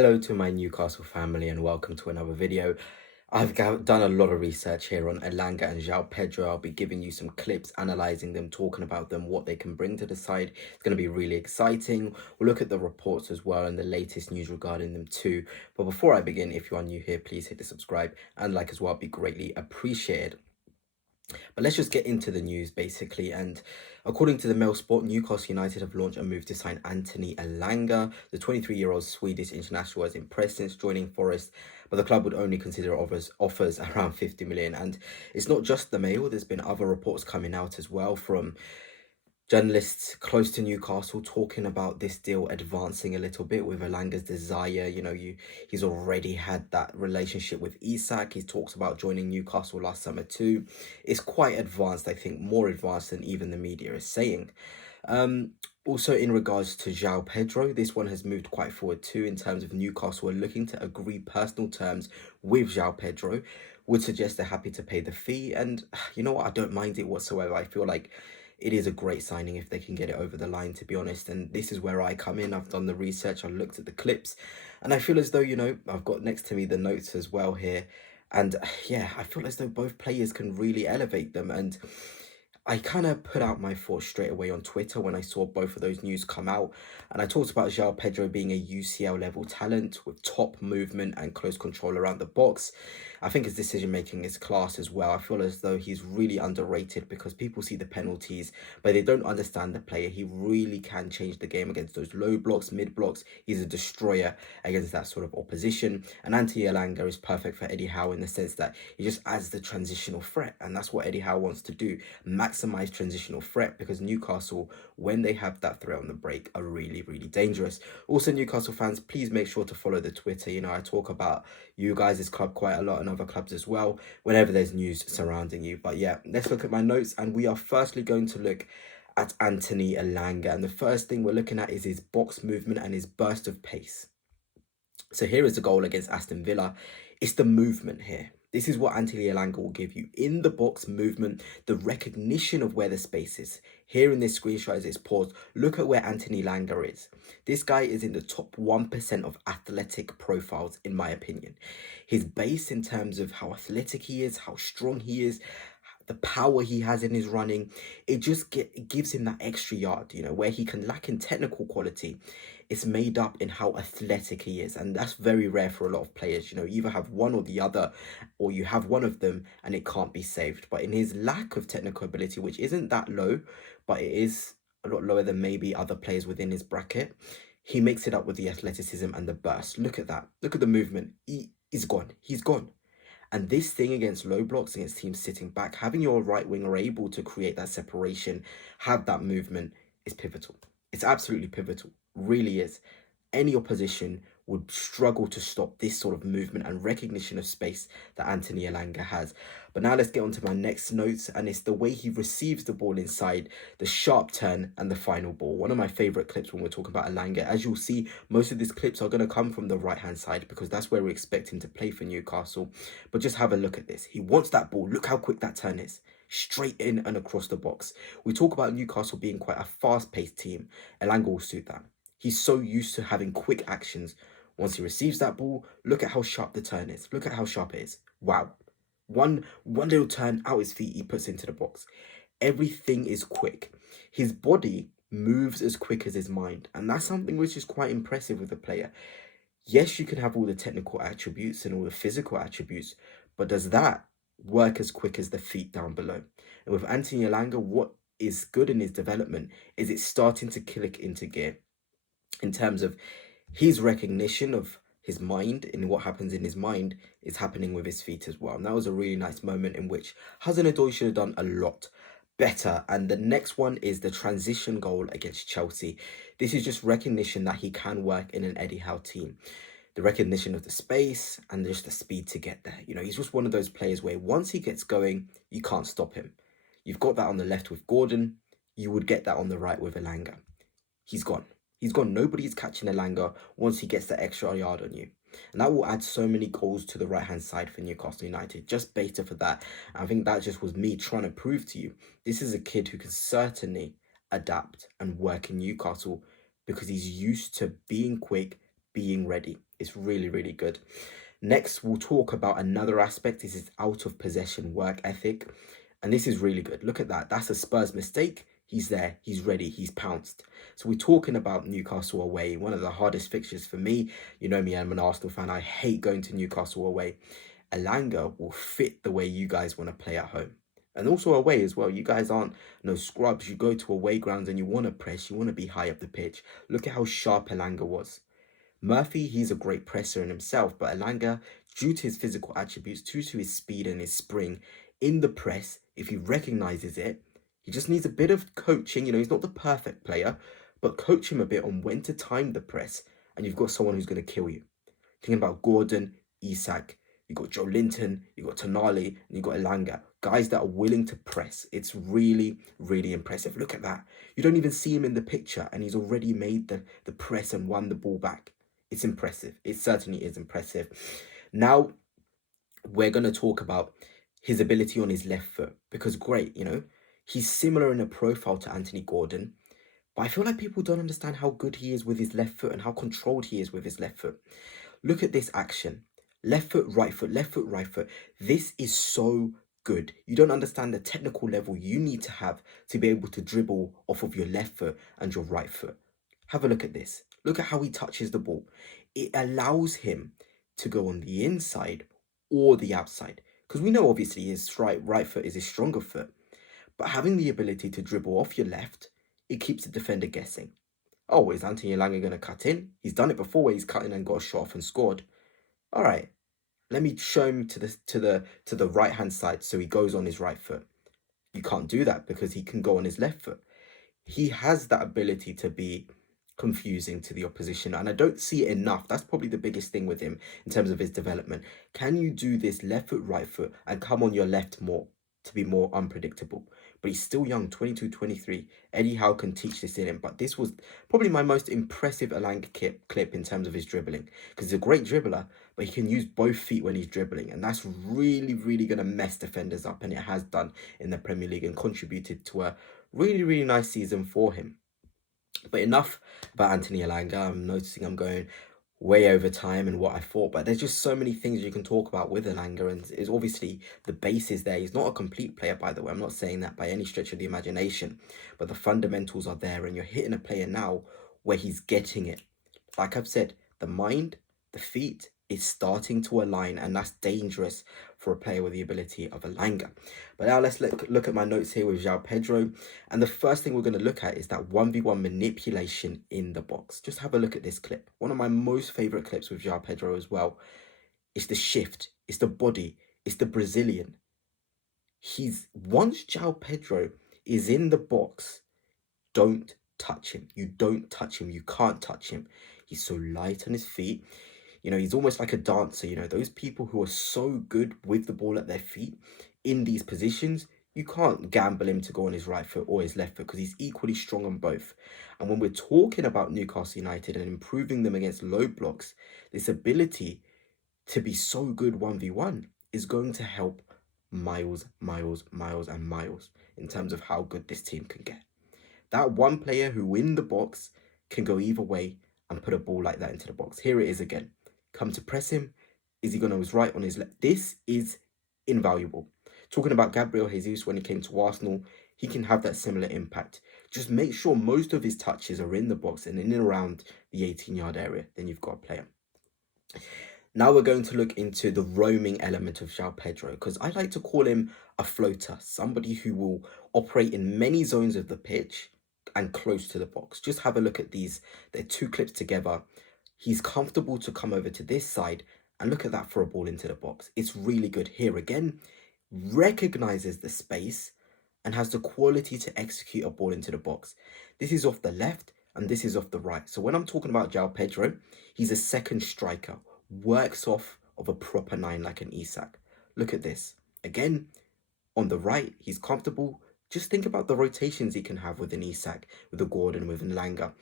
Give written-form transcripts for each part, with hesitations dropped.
Hello to my Newcastle family and welcome to another video. Done a lot of research here on Elanga and Joao Pedro. I'll be giving you some clips, analysing them, talking about them, what they can bring to the side. It's going to be really exciting. We'll look at the reports as well and the latest news regarding them too. But before I begin, if you are new here, please hit the subscribe and like as well, it'd be greatly appreciated. But let's just get into the news basically. And according to the Mail Sport, Newcastle United have launched a move to sign Anthony Elanga. The 23-year-old Swedish international has impressed since joining Forest, but the club would only consider offers around 50 million. And it's not just the Mail, there's been other reports coming out as well from journalists close to Newcastle talking about this deal advancing a little bit with Elanga's desire. He's already had that relationship with Isak. He talks about joining Newcastle last summer too. It's quite advanced, I think, more advanced than even the media is saying. Also, in regards to Joao Pedro, this one has moved quite forward too in terms of Newcastle are looking to agree personal terms with Joao Pedro. Would suggest they're happy to pay the fee. And you know what? I don't mind it whatsoever. I feel like it is a great signing if they can get it over the line, to be honest. And this is where I come in. I've done the research, I've looked at the clips, and I feel as though, I've got next to me the notes as well here. And yeah, I feel as though both players can really elevate them. And I kind of put out my thoughts straight away on Twitter when I saw both of those news come out. And I talked about Joao Pedro being a UCL level talent with top movement and close control around the box. I think his decision making is class as well. I feel as though he's really underrated because people see the penalties, but they don't understand the player. He really can change the game against those low blocks, mid blocks. He's a destroyer against that sort of opposition. And Anthony Elanga is perfect for Eddie Howe in the sense that he just adds the transitional threat. And that's what Eddie Howe wants to do. Maximize transitional threat, because Newcastle, when they have that threat on the break, are really, really dangerous. Also, Newcastle fans, please make sure to follow the Twitter. I talk about you guys' club quite a lot and other clubs as well whenever there's news surrounding you. But yeah, let's look at my notes, and we are firstly going to look at Anthony Elanga. And the first thing we're looking at is his box movement and his burst of pace. So here is the goal against Aston Villa. It's the movement here. This is what Anthony Elanga will give you. In the box movement, the recognition of where the space is. Here in this screenshot as it's paused, look at where Anthony Elanga is. This guy is in the top 1% of athletic profiles, in my opinion. His base in terms of how athletic he is, how strong he is, the power he has in his running, it gives him that extra yard, where he can lack in technical quality. It's made up in how athletic he is, and that's very rare for a lot of players. You either have one or the other, or you have one of them and it can't be saved. But in his lack of technical ability, which isn't that low, but it is a lot lower than maybe other players within his bracket, he makes it up with the athleticism and the burst. Look at that. Look at the movement. He's gone. He's gone. And this thing against low blocks, against teams sitting back, having your right winger able to create that separation, have that movement, is pivotal. It's absolutely pivotal, really is. Any opposition would struggle to stop this sort of movement and recognition of space that Anthony Elanga has. But now let's get on to my next notes, and it's the way he receives the ball inside, the sharp turn and the final ball. One of my favourite clips when we're talking about Elanga. As you'll see, most of these clips are going to come from the right-hand side because that's where we expect him to play for Newcastle. But just have a look at this. He wants that ball. Look how quick that turn is. Straight in and across the box. We talk about Newcastle being quite a fast-paced team. Elanga will suit that. He's so used to having quick actions. Once he receives that ball, look at how sharp the turn is. Look at how sharp it is. Wow. One little turn out his feet, he puts into the box. Everything is quick. His body moves as quick as his mind. And that's something which is quite impressive with the player. Yes, you can have all the technical attributes and all the physical attributes, but does that work as quick as the feet down below? And with Anthony Elanga, what is good in his development is it's starting to click into gear in terms of his recognition of his mind and what happens in his mind is happening with his feet as well. And that was a really nice moment in which Hudson-Odoi should have done a lot better. And the next one is the transition goal against Chelsea. This is just recognition that he can work in an Eddie Howe team. The recognition of the space and just the speed to get there. He's just one of those players where once he gets going, you can't stop him. You've got that on the left with Gordon. You would get that on the right with Elanga. He's gone. He's gone. Nobody's catching Elanga once he gets that extra yard on you. And that will add so many goals to the right-hand side for Newcastle United. Just beta for that. I think that just was me trying to prove to you, this is a kid who can certainly adapt and work in Newcastle because he's used to being quick, being ready. It's really, really good. Next, we'll talk about another aspect. This is out of possession work ethic. And this is really good. Look at that. That's a Spurs mistake. He's there. He's ready. He's pounced. So we're talking about Newcastle away, one of the hardest fixtures for me. You know me, I'm an Arsenal fan. I hate going to Newcastle away. Elanga will fit the way you guys want to play at home. And also away as well. You guys aren't no scrubs. You go to away grounds and you want to press. You want to be high up the pitch. Look at how sharp Elanga was. Murphy, he's a great presser in himself, but Elanga, due to his physical attributes, due to his speed and his spring in the press, if he recognises it, he just needs a bit of coaching. You know, he's not the perfect player, but coach him a bit on when to time the press, and you've got someone who's going to kill you. Thinking about Gordon, Isak, you've got Joe Linton, you've got Tonali, and you've got Elanga. Guys that are willing to press. It's really, really impressive. Look at that. You don't even see him in the picture, and he's already made the press and won the ball back. It's impressive. It certainly is impressive. Now, we're going to talk about his ability on his left foot. Because great, you know, he's similar in a profile to Anthony Gordon. But I feel like people don't understand how good he is with his left foot and how controlled he is with his left foot. Look at this action. Left foot, right foot, left foot, right foot. This is so good. You don't understand the technical level you need to have to be able to dribble off of your left foot and your right foot. Have a look at this. Look at how he touches the ball. It allows him to go on the inside or the outside. Because we know obviously his right foot is his stronger foot. But having the ability to dribble off your left, it keeps the defender guessing. Oh, is Anthony Elanga going to cut in? He's done it before where he's cut in and got a shot off and scored. All right, let me show him to the right hand side so he goes on his right foot. You can't do that because he can go on his left foot. He has that ability to be confusing to the opposition, and I don't see it enough. That's probably the biggest thing with him in terms of his development. Can you do this left foot, right foot, and come on your left more to be more unpredictable? But he's still young, 22, 23. Eddie Howe can teach this in him, but this was probably my most impressive Elanga clip in terms of his dribbling, because he's a great dribbler, but he can use both feet when he's dribbling, and that's really, really going to mess defenders up, and it has done in the Premier League and contributed to a really, really nice season for him. But enough about Anthony Elanga. I'm noticing I'm going way over time and what I thought, but there's just so many things you can talk about with Elanga, and it's obviously the base is there. He's not a complete player, by the way. I'm not saying that by any stretch of the imagination, but the fundamentals are there, and you're hitting a player now where he's getting it. Like I've said, the mind, the feet is starting to align, and that's dangerous for a player with the ability of Elanga. But now let's look at my notes here with Joao Pedro, and the first thing we're going to look at is that 1v1 manipulation in the box. Just have a look at this clip. One of my most favourite clips with Joao Pedro as well. It's the shift, it's the body, it's the Brazilian. Once Joao Pedro is in the box, don't touch him. You don't touch him. You can't touch him. He's so light on his feet. You know, he's almost like a dancer. You know, those people who are so good with the ball at their feet in these positions, you can't gamble him to go on his right foot or his left foot because he's equally strong on both. And when we're talking about Newcastle United and improving them against low blocks, this ability to be so good 1v1 is going to help miles, miles, miles and miles in terms of how good this team can get. That one player who in the box can go either way and put a ball like that into the box. Here it is again. Come to press him. Is he going on his right, on his left? This is invaluable. Talking about Gabriel Jesus when he came to Arsenal, he can have that similar impact. Just make sure most of his touches are in the box and in and around the 18-yard area. Then you've got a player. Now we're going to look into the roaming element of Joao Pedro, because I like to call him a floater, somebody who will operate in many zones of the pitch and close to the box. Just have a look at these. They're two clips together. He's comfortable to come over to this side and look at that for a ball into the box. It's really good. Here again, recognizes the space and has the quality to execute a ball into the box. This is off the left and this is off the right. So when I'm talking about Joao Pedro, he's a second striker, works off of a proper 9 like an Isak. Look at this. Again, on the right, he's comfortable. Just think about the rotations he can have with an Isak, with a Gordon, with an Elanga.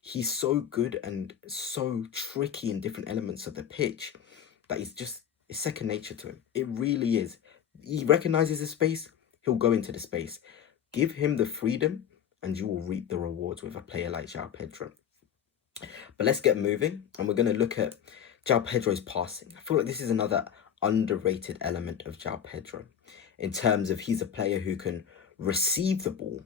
He's so good and so tricky in different elements of the pitch that it's second nature to him. It really is. He recognizes the space, he'll go into the space. Give him the freedom and you will reap the rewards with a player like Joao Pedro. But let's get moving, and we're going to look at Joao Pedro's passing. I feel like this is another underrated element of Joao Pedro in terms of he's a player who can receive the ball,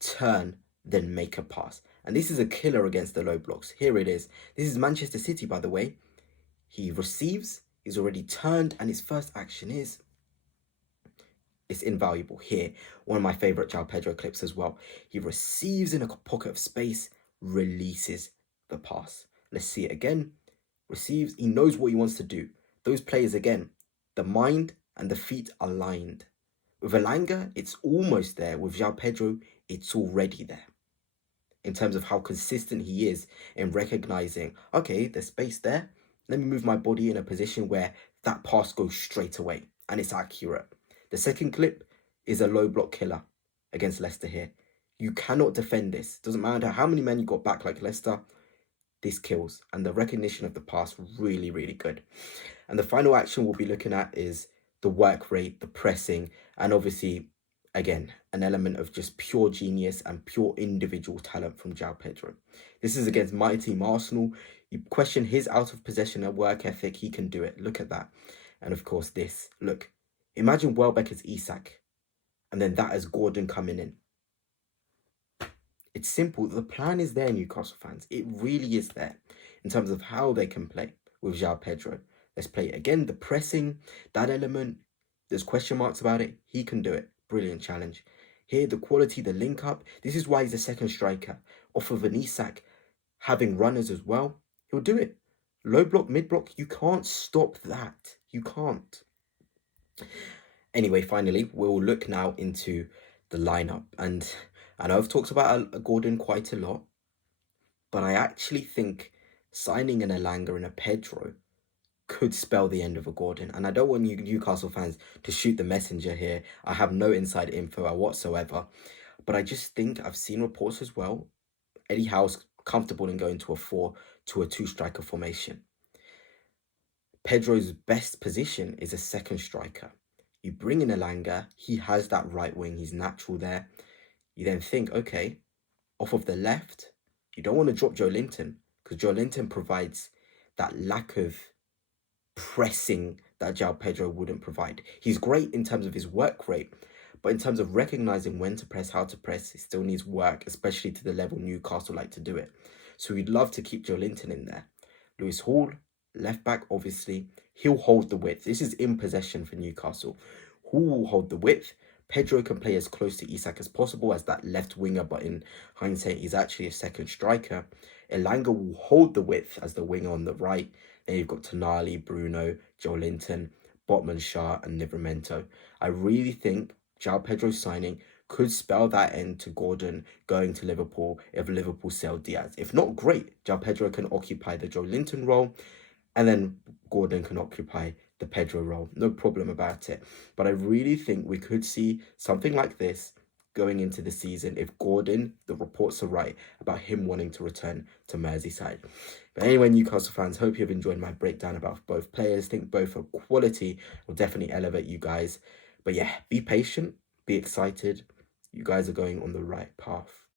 turn, then make a pass. And this is a killer against the low blocks. Here it is. This is Manchester City, by the way. He receives, he's already turned, and his first action is, it's invaluable here. One of my favorite Joao Pedro clips as well. He receives in a pocket of space, releases the pass. Let's see it again. Receives, he knows what he wants to do. Those players, again, the mind and the feet aligned. With Elanga, it's almost there. With Joao Pedro, it's already there. In terms of how consistent he is in recognizing, okay, there's space there. Let me move my body in a position where that pass goes straight away and it's accurate. The second clip is a low block killer against Leicester here. You cannot defend this. Doesn't matter how many men you got back like Leicester, this kills. And the recognition of the pass, really, really good. And the final action we'll be looking at is the work rate, the pressing, and obviously, again, an element of just pure genius and pure individual talent from Joao Pedro. This is against my team, Arsenal. You question his out of possession and work ethic, he can do it. Look at that. And of course this, look, imagine Welbeck as Isak, and then that as Gordon coming in. It's simple. The plan is there, Newcastle fans. It really is there in terms of how they can play with Joao Pedro. Let's play it again. The pressing, that element, there's question marks about it. He can do it. Brilliant challenge. Here, the quality, the link up. This is why he's a second striker. Off of an Isak, having runners as well, he'll do it. Low block, mid block, you can't stop that. You can't. Anyway, finally, we'll look now into the lineup. And I know I've talked about Gordon quite a lot, but I actually think signing an Elanga and a Pedro could spell the end of a Gordon. And I don't want you Newcastle fans to shoot the messenger here. I have no inside info whatsoever. But I just think I've seen reports as well. Eddie Howe's comfortable in going to a 4-2 striker formation. Pedro's best position is a second striker. You bring in Elanga, he has that right wing, he's natural there. You then think, okay, off of the left, you don't want to drop Joelinton, because Joelinton provides that lack of pressing that Joao Pedro wouldn't provide. He's great in terms of his work rate, but in terms of recognizing when to press, how to press, he still needs work, especially to the level Newcastle like to do it. So we'd love to keep Joelinton in there. Lewis Hall, left back, obviously, he'll hold the width. This is in possession for Newcastle. Hall will hold the width. Pedro can play as close to Isak as possible as that left winger, but in hindsight, he's actually a second striker. Elanga will hold the width as the winger on the right. Then you've got Tonali, Bruno, Joelinton, Botman, Shah, and Livramento. I really think Joao Pedro's signing could spell that end to Gordon going to Liverpool if Liverpool sell Diaz. If not, great. Joao Pedro can occupy the Joelinton role, and then Gordon can occupy the Pedro role. No problem about it. But I really think we could see something like this going into the season if Gordon, the reports are right about him wanting to return to Merseyside. But anyway, Newcastle fans, hope you've enjoyed my breakdown about both players. Think both are quality, will definitely elevate you guys. But yeah, be patient, be excited. You guys are going on the right path.